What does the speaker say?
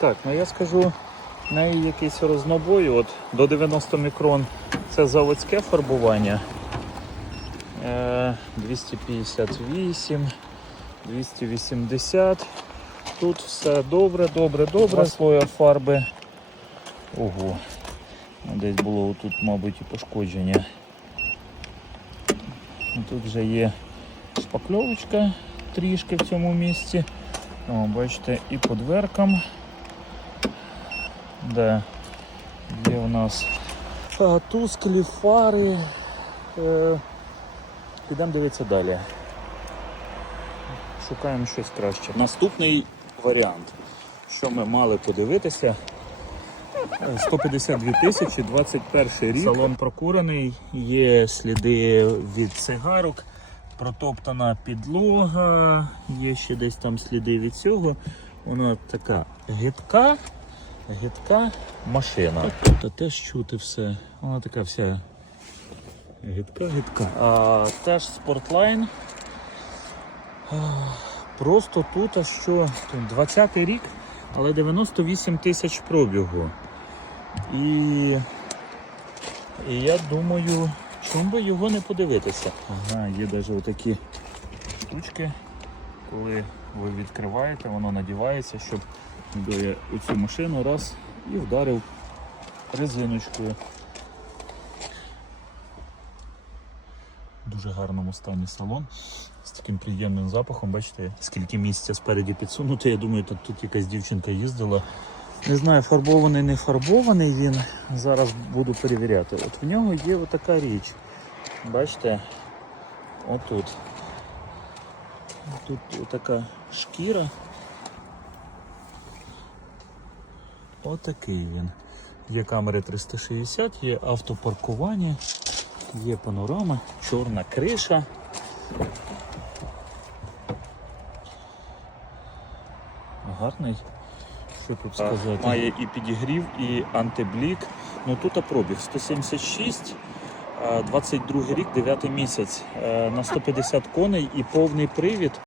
Так, ну я скажу, в неї якийсь рознобой. От до 90 мікрон це заводське фарбування. Е, 258, 280. Тут все добре, добре, добре. Два слоя фарби. Ого. Ну, Десь було тут, мабуть, і пошкодження. Ну, Тут вже є шпакльовочка трішки в цьому місці. О, бачите, і по дверкам. Де є в нас а, тусклі фари. Е, підемо дивитися далі. Шукаємо щось краще. Наступний варіант, що ми мали подивитися. Е, 152 тисячі, 21 рік. Салон прокурений, є сліди від цигарок, протоптана підлога, є ще десь там сліди від цього. Вона така гидка, гидка машина. Та теж чути все. Вона така вся гидка, гидка. А, теж спортлайн. Просто тут, а що? 20-й рік, але 98 тисяч пробігу. І, і я думаю, чому би його не подивитися. Ага, є навіть отакі штучки, коли ви відкриваєте, воно надівається, щоб би у цю машину раз і вдарив резиночкою. Дуже гарному стані салон з таким приємним запахом. Бачите, скільки місця спереді підсунуто. Я думаю, тут, тут якась дівчинка їздила. Не знаю, фарбований, не фарбований він. Зараз буду перевіряти. От в нього є отака річ. Бачите? Отут. Тут така шкіра. Отакий він. Є камери 360, є автопаркування, є панорама, чорна криша. Гарний. Що тут сказати? Має і підігрів, і антиблік. Ну тут пробіг 176, 22 рік, 9 місяць. Е, На 150 коней і повний привід.